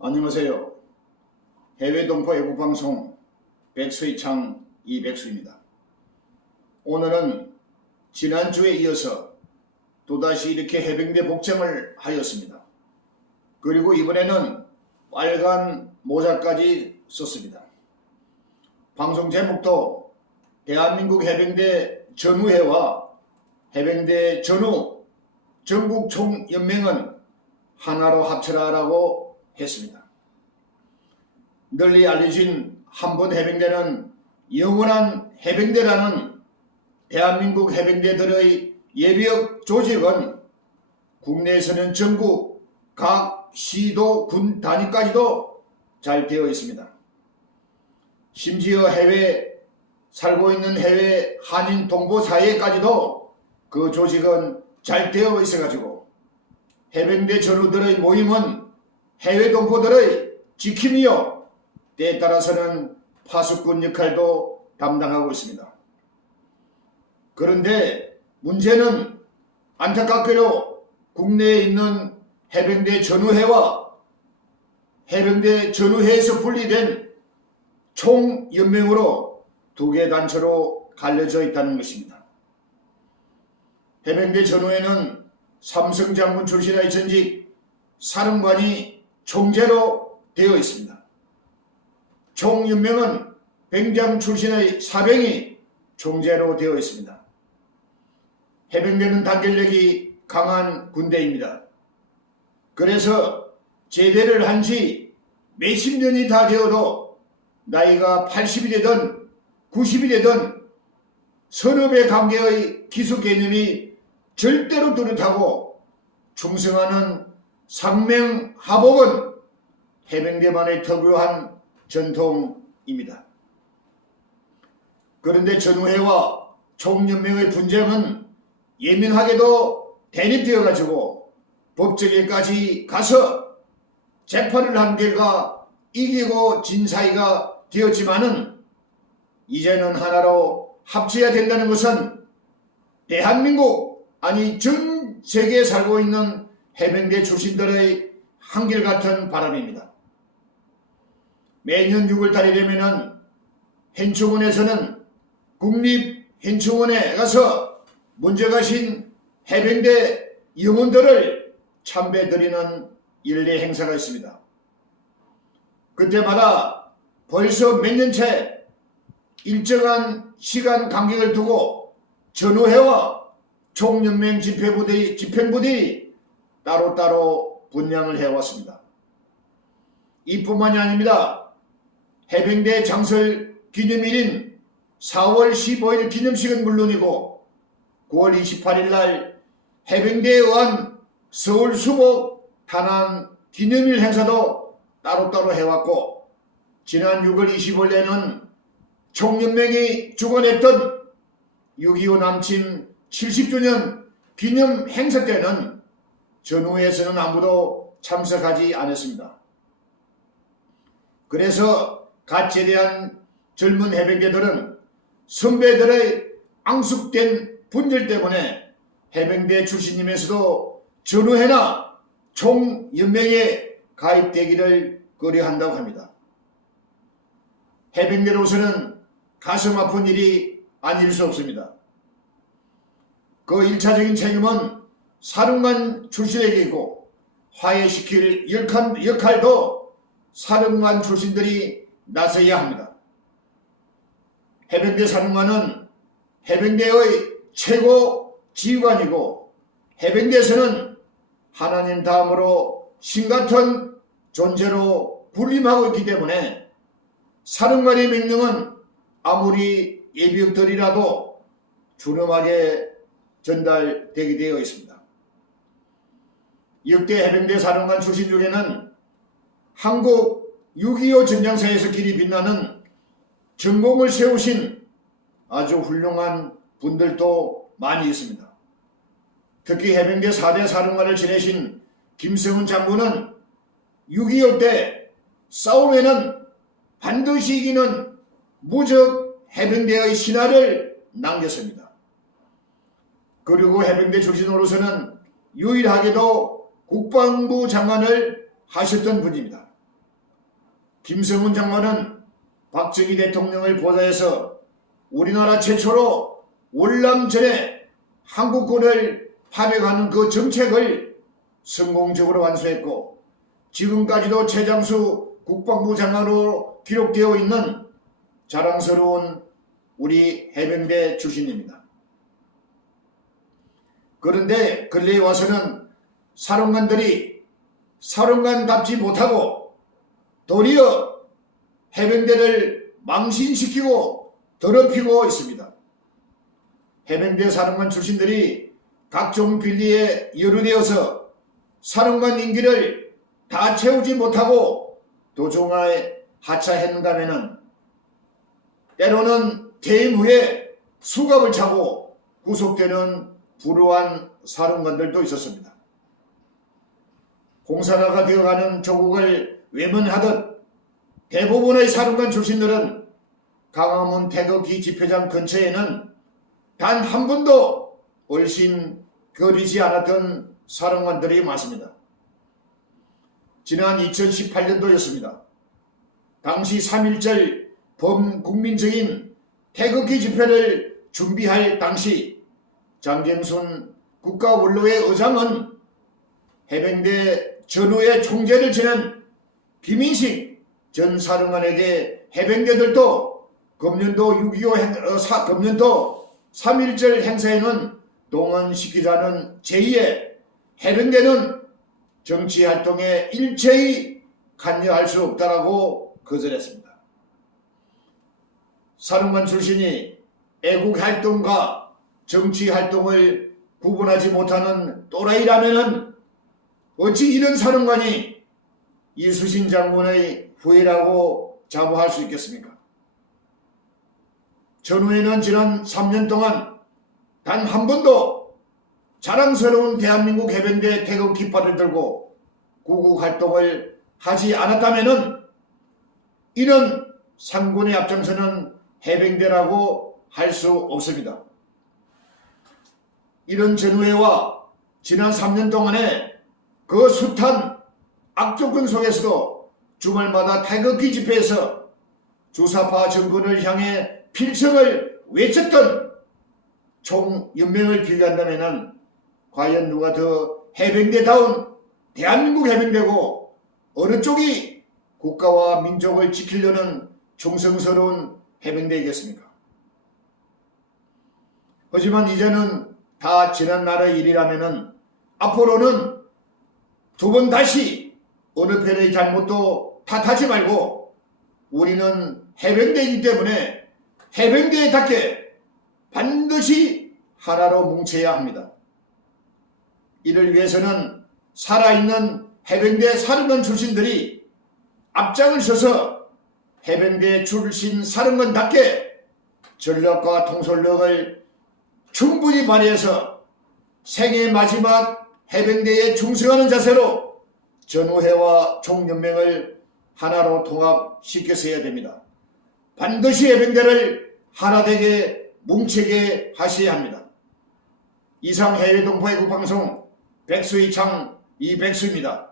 안녕하세요. 해외동포 애국방송 백서희창 이백수입니다. 오늘은 지난주에 이어서 또다시 이렇게 해병대 복장을 하였습니다. 그리고 이번에는 빨간 모자까지 썼습니다. 방송 제목도 대한민국 해병대 전우회와 해병대 전우 전국총연맹은 하나로 합쳐라라고 했습니다. 널리 알려진 한번 해병대는 영원한 해병대라는 대한민국 해병대들의 예비역 조직은 국내에서는 전국 각 시도 군 단위까지도 잘 되어 있습니다. 심지어 해외 살고 있는 해외 한인 동포 사이에까지도 그 조직은 잘 되어 있어가지고 해병대 전우들의 모임은 해외 동포들의 지킴이요, 때에 따라서는 파수꾼 역할도 담당하고 있습니다. 그런데 문제는 안타깝게도 국내에 있는 해병대 전우회와 해병대 전우회에서 분리된 총연맹으로 두 개 단체로 갈려져 있다는 것입니다. 해병대 전우회는 삼성 장군 출신의 전직 사령관이 총재로 되어 있습니다. 총연맹은 병장 출신의 사병이 총재로 되어 있습니다. 해병대는 단결력이 강한 군대입니다. 그래서 제대를 한 지 몇십 년이 다 되어도 나이가 80이 되든 90이 되든 선업의 관계의 기수 개념이 절대로 뚜렷하고 충성하는 상맹하복은 해병대만의 특유한 전통입니다. 그런데 전우회와 총연맹의 분쟁은 예민하게도 대립되어 가지고 법정에까지 가서 재판을 한 결과 이기고 진 사이가 되었지만은 이제는 하나로 합쳐야 된다는 것은 대한민국 아니 전 세계에 살고 있는 해병대 출신들의 한결같은 바람입니다. 매년 6월달이 되면은 현충원에서는 국립현충원에 가서 문제 가신 해병대 영혼들을 참배드리는 일례 행사가 있습니다. 그때마다 벌써 몇 년째 일정한 시간 간격을 두고 전우회와 총연맹 집행부들이 따로따로 분량을 해왔습니다. 이뿐만이 아닙니다. 해병대 장설 기념일인 4월 15일 기념식은 물론이고 9월 28일 날 해병대에 의한 서울 수복 탄환 기념일 행사도 따로따로 해왔고 지난 6월 25일에는 총연맹이 주관했던 6.25 남침 70주년 기념 행사 때는 전우회에서는 아무도 참석하지 않았습니다. 그래서 갓 제대한 젊은 해병대들은 선배들의 앙숙된 분열 때문에 해병대 출신임에서도 전우회나 총연맹에 가입되기를 꺼려한다고 합니다. 해병대로서는 가슴 아픈 일이 아닐 수 없습니다. 그 1차적인 책임은 사령관 출신에게 있고 화해시킬 역할도 사령관 출신들이 나서야 합니다. 해병대 사령관은 해병대의 최고 지휘관이고 해병대에서는 하나님 다음으로 신같은 존재로 군림하고 있기 때문에 사령관의 명령은 아무리 예비역들이라도 준엄하게 전달되게 되어 있습니다. 역대 해병대 사령관 출신 중에는 한국 6.25 전장사에서 길이 빛나는 전공을 세우신 아주 훌륭한 분들도 많이 있습니다. 특히 해병대 4대 사령관을 지내신 김성은 장군은 6.25 때 싸움에는 반드시 이기는 무적 해병대의 신화를 남겼습니다. 그리고 해병대 출신으로서는 유일하게도 국방부 장관을 하셨던 분입니다. 김성훈 장관은 박정희 대통령을 보좌해서 우리나라 최초로 월남전에 한국군을 파병하는 그 정책을 성공적으로 완수했고, 지금까지도 최장수 국방부 장관으로 기록되어 있는 자랑스러운 우리 해병대 출신입니다. 그런데 근래에 와서는 사령관들이 사령관답지 못하고 도리어 해병대를 망신시키고 더럽히고 있습니다. 해병대 사령관 출신들이 각종 비리에 연루되어서 사령관 임기를 다 채우지 못하고 도중에 하차했는가면은 때로는 퇴임 후에 수갑을 차고 구속되는 불우한 사령관들도 있었습니다. 공산화가 되어가는 조국을 외면하듯 대부분의 사령관 출신들은 강화문 태극기 집회장 근처에는 단 한 번도 얼씬 거리지 않았던 사령관들이 많습니다. 지난 2018년도였습니다. 당시 3.1절 범국민적인 태극기 집회를 준비할 당시 장경순 국가원로회 의장은 해병대 전후의 총재를 지낸 김인식 전 사령관에게 해병대들도 금년도 6.25 금년도 3.1절 행사에는 동원시키자는 제의에 해병대는 정치활동에 일체의 관여할 수 없다라고 거절했습니다. 사령관 출신이 애국활동과 정치활동을 구분하지 못하는 또라이라면은 어찌 이런 사령관이 이수신 장군의 후예라고 자부할 수 있겠습니까? 전후에는 지난 3년 동안 단 한 번도 자랑스러운 대한민국 해병대 태극 깃발을 들고 구국 활동을 하지 않았다면은 이는 상군의 앞장서는 해병대라고 할 수 없습니다. 이런 전후회와 지난 3년 동안의 그 숱한 악조건 속에서도 주말마다 태극기 집회에서 주사파 정권을 향해 필성을 외쳤던 총연맹을 비교한다면 과연 누가 더 해병대다운 대한민국 해병대고 어느 쪽이 국가와 민족을 지키려는 충성스러운 해병대이겠습니까? 하지만 이제는 다 지난 날의 일이라면 앞으로는 두 번 다시 어느 편의 잘못도 탓하지 말고 우리는 해병대이기 때문에 해병대답게 반드시 하나로 뭉쳐야 합니다. 이를 위해서는 살아있는 해병대 사령관 출신들이 앞장을 서서 해병대 출신 사령관답게 전력과 통솔력을 충분히 발휘해서 생애 마지막 해병대에 충성하는 자세로 전후회와 총연맹을 하나로 통합시켜서 해야 됩니다. 반드시 해병대를 하나되게 뭉치게 하셔야 합니다. 이상 해외동포 애국방송 백수의 창 이백수입니다.